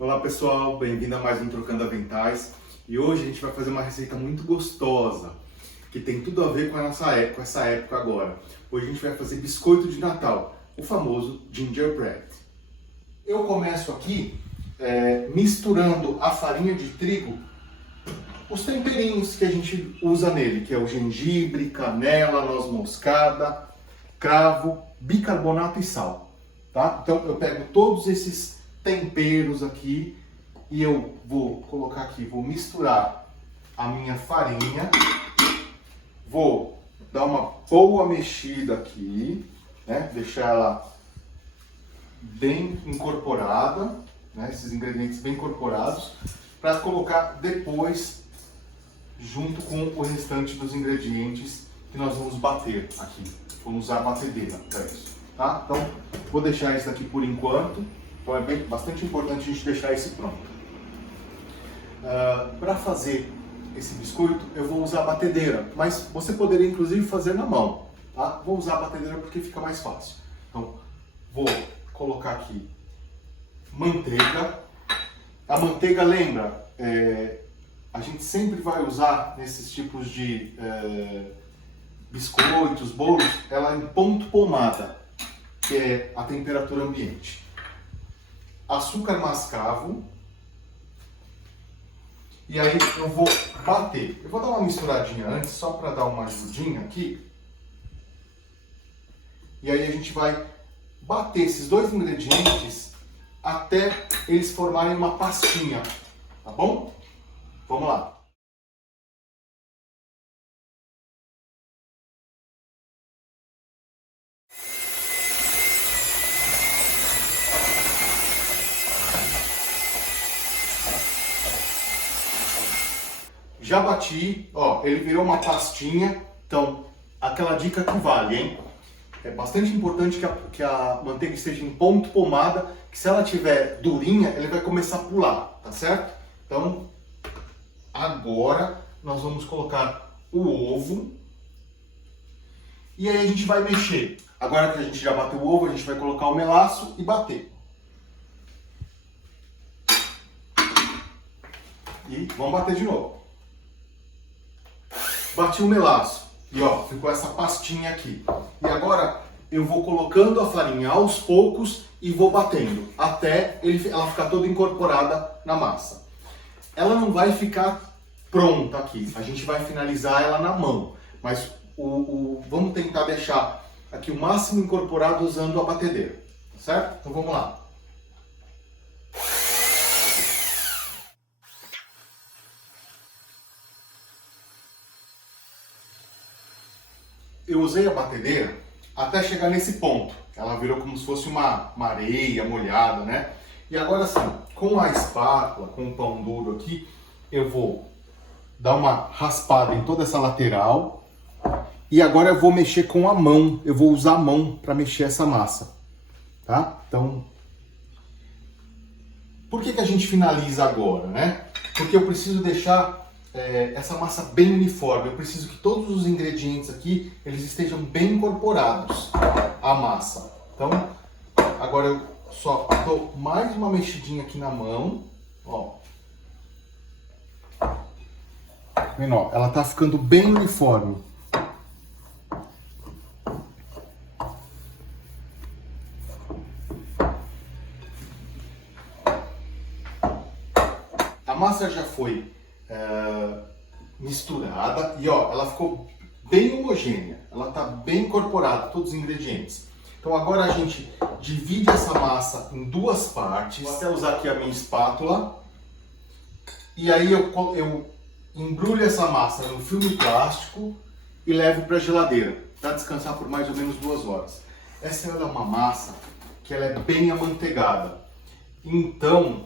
Olá pessoal, bem-vindo a mais um Trocando Aventais. E hoje a gente vai fazer uma receita muito gostosa, que tem tudo a ver com com essa época agora. Hoje a gente vai fazer biscoito de Natal, o famoso gingerbread. Eu começo aqui misturando a farinha de trigo, os temperinhos que a gente usa nele, que é o gengibre, canela, noz moscada, cravo, bicarbonato e sal. Tá? Então eu pego todos esses temperos aqui e eu vou colocar aqui, vou misturar a minha farinha, vou dar uma boa mexida aqui, né? Deixar ela bem incorporada, né? Esses ingredientes bem incorporados, para colocar depois junto com o restante dos ingredientes que nós vamos bater aqui. Vamos usar a batedeira para isso, tá? Então vou deixar isso aqui por enquanto. Então é bastante importante a gente deixar esse pronto. Para fazer esse biscoito eu vou usar a batedeira, mas você poderia inclusive fazer na mão, tá? Vou usar a batedeira porque fica mais fácil. Então vou colocar aqui manteiga. A manteiga, lembra, a gente sempre vai usar nesses tipos de biscoitos, bolos, ela em ponto pomada, que é a temperatura ambiente. Açúcar mascavo. E aí eu vou bater. Eu vou dar uma misturadinha antes, só para dar uma ajudinha aqui. E aí a gente vai bater esses dois ingredientes até eles formarem uma pastinha, tá bom? Vamos lá. Já bati, ó, ele virou uma pastinha, então aquela dica que vale, hein? É bastante importante que a manteiga esteja em ponto pomada, que se ela tiver durinha, ele vai começar a pular, tá certo? Então, agora nós vamos colocar o ovo e aí a gente vai mexer. Agora que a gente já bateu o ovo, a gente vai colocar o melaço e bater. E vamos bater de novo. Bati o melaço e ó, ficou essa pastinha aqui. E agora eu vou colocando a farinha aos poucos e vou batendo até ela ficar toda incorporada na massa. Ela não vai ficar pronta aqui, a gente vai finalizar ela na mão, mas vamos tentar deixar aqui o máximo incorporado usando a batedeira, certo? Então vamos lá. Eu usei a batedeira até chegar nesse ponto. Ela virou como se fosse uma areia molhada, né? E agora sim, com a espátula, com o pão duro aqui, eu vou dar uma raspada em toda essa lateral. E agora eu vou mexer com a mão. Eu vou usar a mão para mexer essa massa, tá? Então, por que a gente finaliza agora, né? Porque eu preciso deixar essa massa bem uniforme. Eu preciso que todos os ingredientes aqui eles estejam bem incorporados à massa. Então, agora eu só dou mais uma mexidinha aqui na mão, ó. Vendo, ó, ela tá ficando bem uniforme. A massa já foi misturada e ó, ela ficou bem homogênea, ela está bem incorporada, todos os ingredientes. Então agora a gente divide essa massa em duas partes. Vou até usar aqui a minha espátula e aí eu embrulho essa massa no filme plástico e levo para a geladeira para descansar por mais ou menos 2 horas. Essa é uma massa que ela é bem amanteigada, então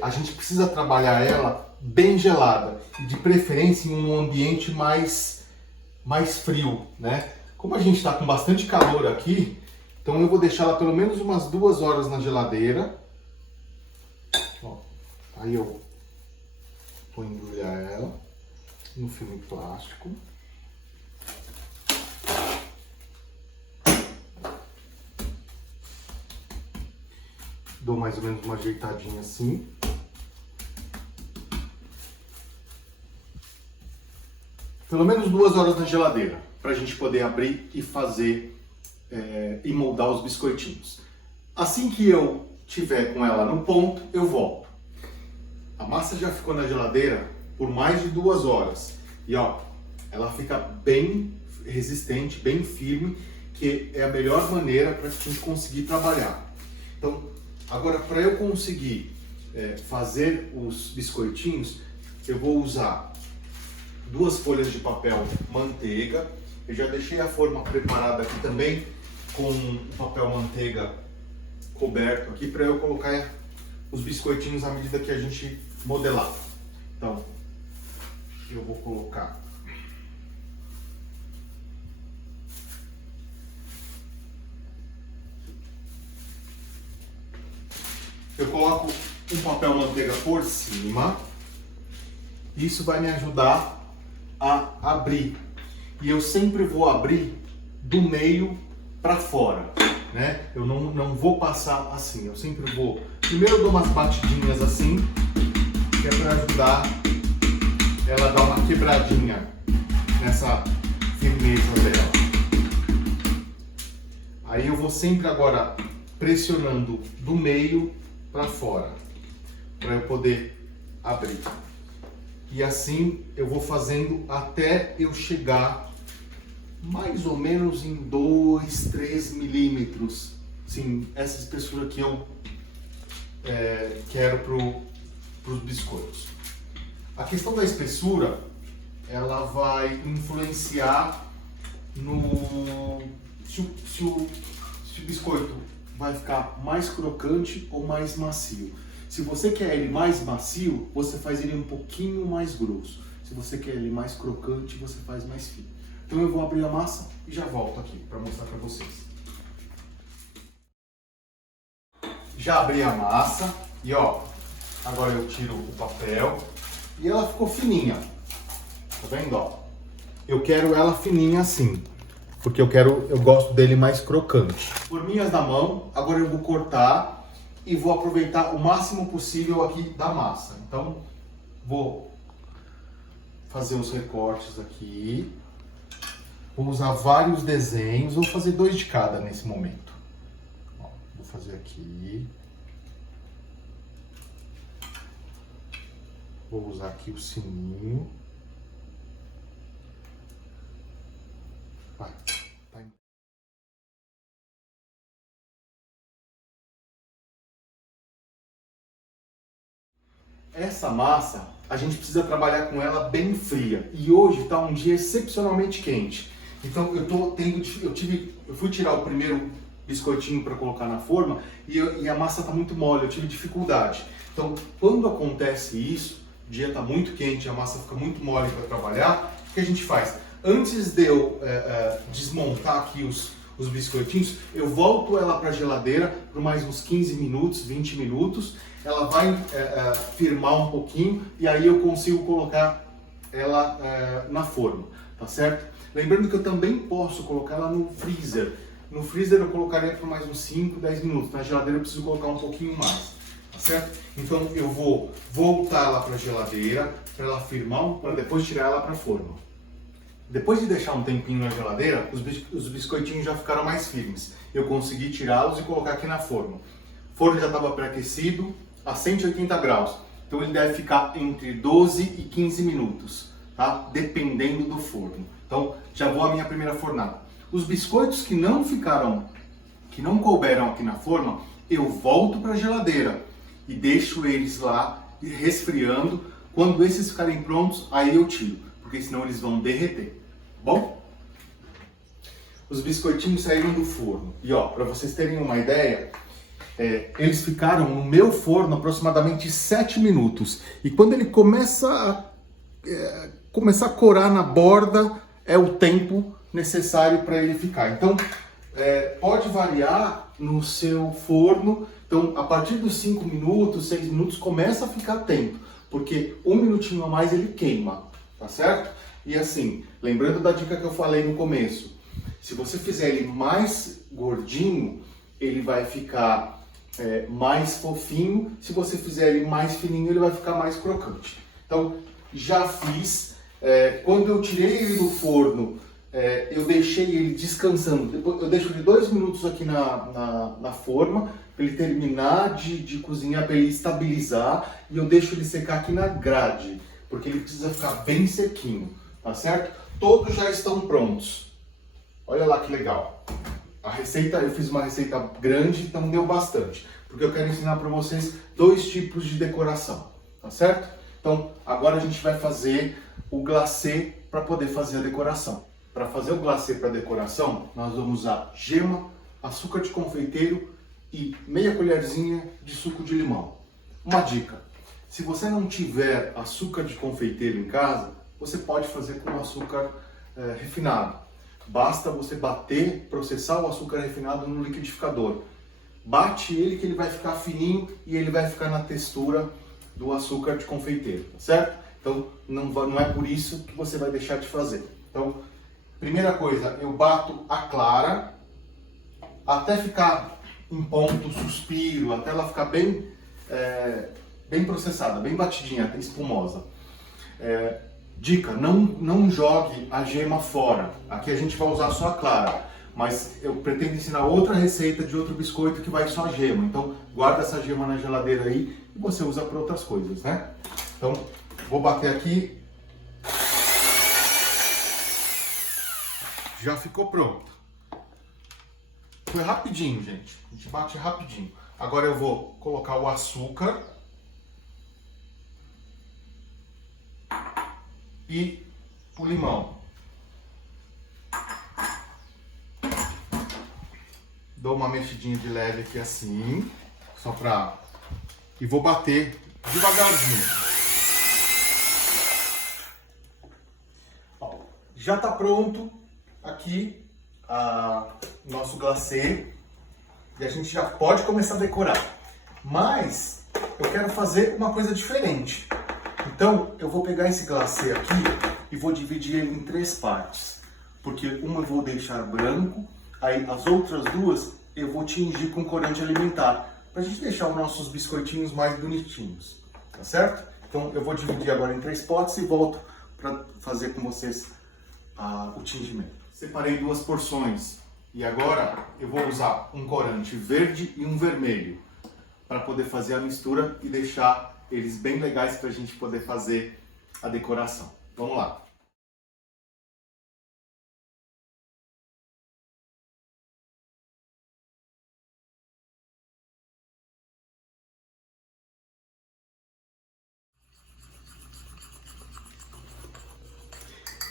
a gente precisa trabalhar ela bem gelada, e de preferência em um ambiente mais frio, né? Como a gente está com bastante calor aqui, então eu vou deixar ela pelo menos umas 2 horas na geladeira. Ó, aí eu vou embrulhar ela no filme plástico. dou mais ou menos uma ajeitadinha assim. Pelo menos 2 horas na geladeira, para a gente poder abrir e fazer e moldar os biscoitinhos. Assim que eu tiver com ela no ponto, eu volto. A massa já ficou na geladeira por mais de 2 horas. E ó, ela fica bem resistente, bem firme, que é a melhor maneira para a gente conseguir trabalhar. Então, agora para eu conseguir fazer os biscoitinhos, eu vou usar 2 folhas de papel manteiga. Eu já deixei a forma preparada aqui também com o papel manteiga coberto aqui para eu colocar os biscoitinhos à medida que a gente modelar. Então, eu vou colocar um papel manteiga por cima. Isso vai me ajudar a abrir. E eu sempre vou abrir do meio para fora, né? Eu não vou passar assim, eu sempre vou... Primeiro eu dou umas batidinhas assim, que é para ajudar ela a dar uma quebradinha nessa firmeza dela. Aí eu vou sempre agora pressionando do meio para fora, para eu poder abrir. E assim eu vou fazendo até eu chegar mais ou menos em 2, 3 milímetros. Sim, essa espessura que eu quero para os biscoitos. A questão da espessura, ela vai influenciar no se o biscoito vai ficar mais crocante ou mais macio. Se você quer ele mais macio, você faz ele um pouquinho mais grosso. Se você quer ele mais crocante, você faz mais fino. Então eu vou abrir a massa e já volto aqui para mostrar para vocês. Já abri a massa e ó, agora eu tiro o papel e ela ficou fininha. Tá vendo, ó? Eu quero ela fininha assim, porque eu gosto dele mais crocante. Forminhas na mão, agora eu vou cortar e vou aproveitar o máximo possível aqui da massa. Então, vou fazer os recortes aqui. Vou usar vários desenhos, vou fazer 2 de cada nesse momento. Ó, vou fazer aqui. Vou usar aqui o sininho. Vai. Essa massa, a gente precisa trabalhar com ela bem fria. E hoje está um dia excepcionalmente quente. Então eu fui tirar o primeiro biscoitinho para colocar na forma e a massa está muito mole, eu tive dificuldade. Então, quando acontece isso, o dia está muito quente, a massa fica muito mole para trabalhar, o que a gente faz? Antes de eu desmontar aqui os biscoitinhos, eu volto ela para a geladeira por mais uns 15 minutos, 20 minutos. Ela vai firmar um pouquinho e aí eu consigo colocar ela na forma, tá certo? Lembrando que eu também posso colocar ela no freezer. No freezer eu colocaria por mais uns 5, 10 minutos. Na geladeira eu preciso colocar um pouquinho mais, tá certo? Então eu vou voltar ela para a geladeira para ela firmar, para depois tirar ela para a forma. Depois de deixar um tempinho na geladeira, os biscoitinhos já ficaram mais firmes. Eu consegui tirá-los e colocar aqui na forma. O forno já estava pré-aquecido a 180 graus. Então ele deve ficar entre 12 e 15 minutos, tá? Dependendo do forno. Então já vou à minha primeira fornada. Os biscoitos que não couberam aqui na forma, eu volto para a geladeira e deixo eles lá resfriando. Quando esses ficarem prontos, aí eu tiro, porque senão eles vão derreter. Bom? Os biscoitinhos saíram do forno. E ó, para vocês terem uma ideia, eles ficaram no meu forno aproximadamente 7 minutos. E quando ele começa a corar na borda, é o tempo necessário para ele ficar. Então, pode variar no seu forno. Então, a partir dos 5 minutos, 6 minutos, começa a ficar tempo. Porque 1 minutinho a mais ele queima, tá certo? E assim, lembrando da dica que eu falei no começo, se você fizer ele mais gordinho, ele vai ficar mais fofinho. Se você fizer ele mais fininho, ele vai ficar mais crocante. Então, já fiz. Quando eu tirei ele do forno, eu deixei ele descansando. Depois, eu deixo ele 2 minutos aqui na forma, para ele terminar de cozinhar, para ele estabilizar. E eu deixo ele secar aqui na grade, porque ele precisa ficar bem sequinho, tá certo? Todos já estão prontos. Olha lá que legal. A receita, eu fiz uma receita grande, então deu bastante. Porque eu quero ensinar para vocês 2 tipos de decoração, tá certo? Então, agora a gente vai fazer o glacê para poder fazer a decoração. Para fazer o glacê para decoração, nós vamos usar gema, açúcar de confeiteiro e meia colherzinha de suco de limão. Uma dica, se você não tiver açúcar de confeiteiro em casa, você pode fazer com açúcar refinado. Basta você bater, processar o açúcar refinado no liquidificador. Bate ele que ele vai ficar fininho e ele vai ficar na textura do açúcar de confeiteiro, tá certo? Então não é por isso que você vai deixar de fazer. Então, primeira coisa, eu bato a clara até ficar em ponto, suspiro, até ela ficar bem processada, bem batidinha, até espumosa. Dica, não jogue a gema fora. Aqui a gente vai usar só a clara, mas eu pretendo ensinar outra receita de outro biscoito que vai só a gema. Então guarda essa gema na geladeira aí e você usa para outras coisas, né? Então vou bater aqui. Já ficou pronto. Foi rapidinho, gente. A gente bate rapidinho. Agora eu vou colocar o açúcar. E o limão. Dou uma mexidinha de leve aqui assim, só pra... E vou bater devagarzinho. Ó, já tá pronto aqui nosso glacê. E a gente já pode começar a decorar. Mas eu quero fazer uma coisa diferente. Então, eu vou pegar esse glacê aqui e vou dividir ele em 3 partes. Porque uma eu vou deixar branco, aí as outras 2 eu vou tingir com corante alimentar, pra gente deixar os nossos biscoitinhos mais bonitinhos, tá certo? Então, eu vou dividir agora em 3 potes e volto para fazer com vocês o tingimento. Separei 2 porções e agora eu vou usar um corante verde e um vermelho para poder fazer a mistura e deixar eles bem legais para a gente poder fazer a decoração. Vamos lá!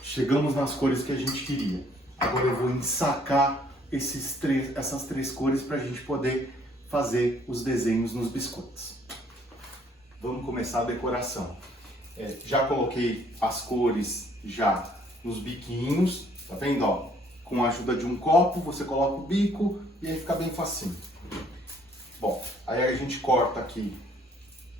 Chegamos nas cores que a gente queria. Agora eu vou ensacar essas 3 cores para a gente poder fazer os desenhos nos biscoitos. Vamos começar a decoração. Já coloquei as cores já nos biquinhos, tá vendo? Ó, com a ajuda de um copo, você coloca o bico e aí fica bem facinho. Bom, aí a gente corta aqui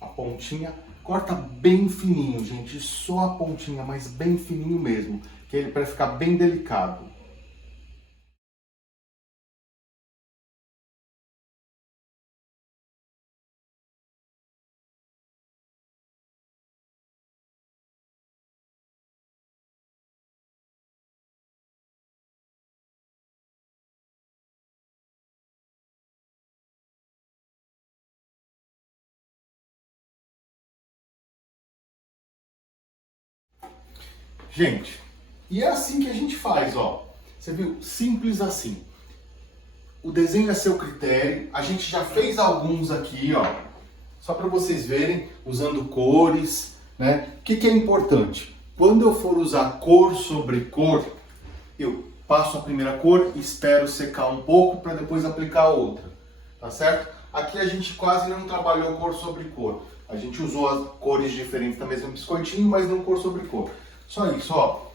a pontinha, corta bem fininho, gente, só a pontinha, mas bem fininho mesmo, que ele para ficar bem delicado. Gente, e é assim que a gente faz, ó. Você viu? Simples assim. O desenho é seu critério. A gente já fez alguns aqui, ó. Só para vocês verem, usando cores, né? O que é importante? Quando eu for usar cor sobre cor, eu passo a primeira cor, espero secar um pouco para depois aplicar a outra. Tá certo? Aqui a gente quase não trabalhou cor sobre cor. A gente usou as cores diferentes da mesma biscoitinho, mas não cor sobre cor. Só isso, ó,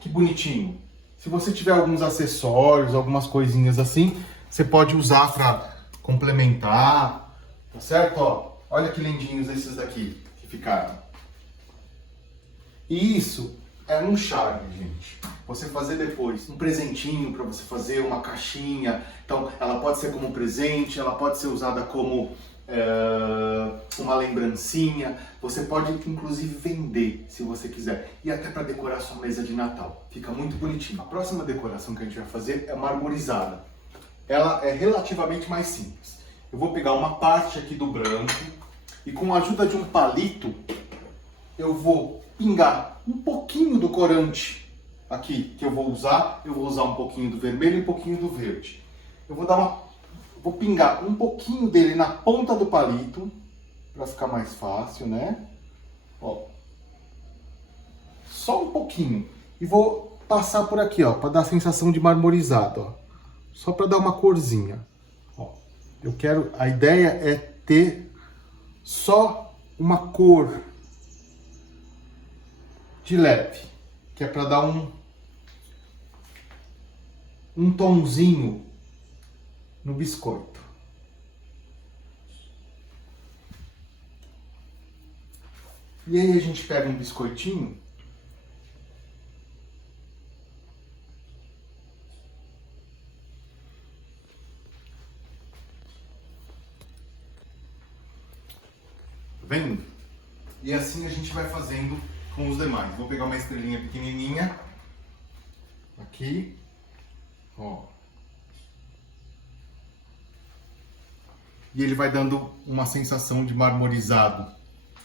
que bonitinho. Se você tiver alguns acessórios, algumas coisinhas assim, você pode usar para complementar, tá certo? Ó, olha que lindinhos esses daqui que ficaram. E isso é um charme, gente. Você fazer depois um presentinho para você fazer uma caixinha. Então, ela pode ser como um presente, ela pode ser usada como uma lembrancinha. Você pode, inclusive, vender, se você quiser. E até para decorar sua mesa de Natal. Fica muito bonitinho. A próxima decoração que a gente vai fazer é marmorizada. Ela é relativamente mais simples. Eu vou pegar uma parte aqui do branco e com a ajuda de um palito, eu vou pingar um pouquinho do corante aqui que eu vou usar um pouquinho do vermelho e um pouquinho do verde. Eu vou pingar um pouquinho dele na ponta do palito para ficar mais fácil, né? Ó. Só um pouquinho e vou passar por aqui, ó, para dar a sensação de marmorizado, ó. Só para dar uma corzinha. Ó. A ideia é ter só uma cor de leve, que é para dar um tonzinho no biscoito. E aí a gente pega um biscoitinho vendo? E assim a gente vai fazendo com os demais. Vou pegar uma estrelinha pequenininha aqui, ó. E ele vai dando uma sensação de marmorizado,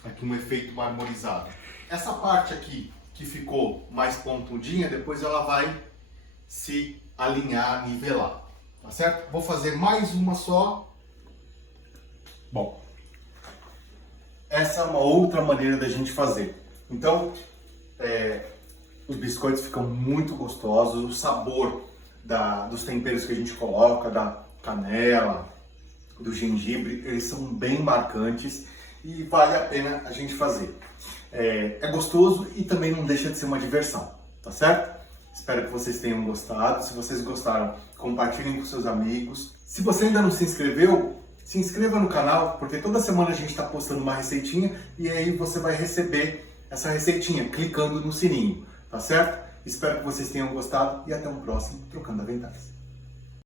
aqui um efeito marmorizado. Essa parte aqui que ficou mais pontudinha, depois ela vai se alinhar, nivelar, tá certo? Vou fazer mais uma só. Bom, essa é uma outra maneira da gente fazer. Então, os biscoitos ficam muito gostosos, o sabor dos temperos que a gente coloca, da canela, do gengibre, eles são bem marcantes e vale a pena a gente fazer. É gostoso e também não deixa de ser uma diversão, tá certo? Espero que vocês tenham gostado. Se vocês gostaram, compartilhem com seus amigos. Se você ainda não se inscreveu, se inscreva no canal, porque toda semana a gente está postando uma receitinha e aí você vai receber essa receitinha clicando no sininho, tá certo? Espero que vocês tenham gostado e até um próximo Trocando Aventais.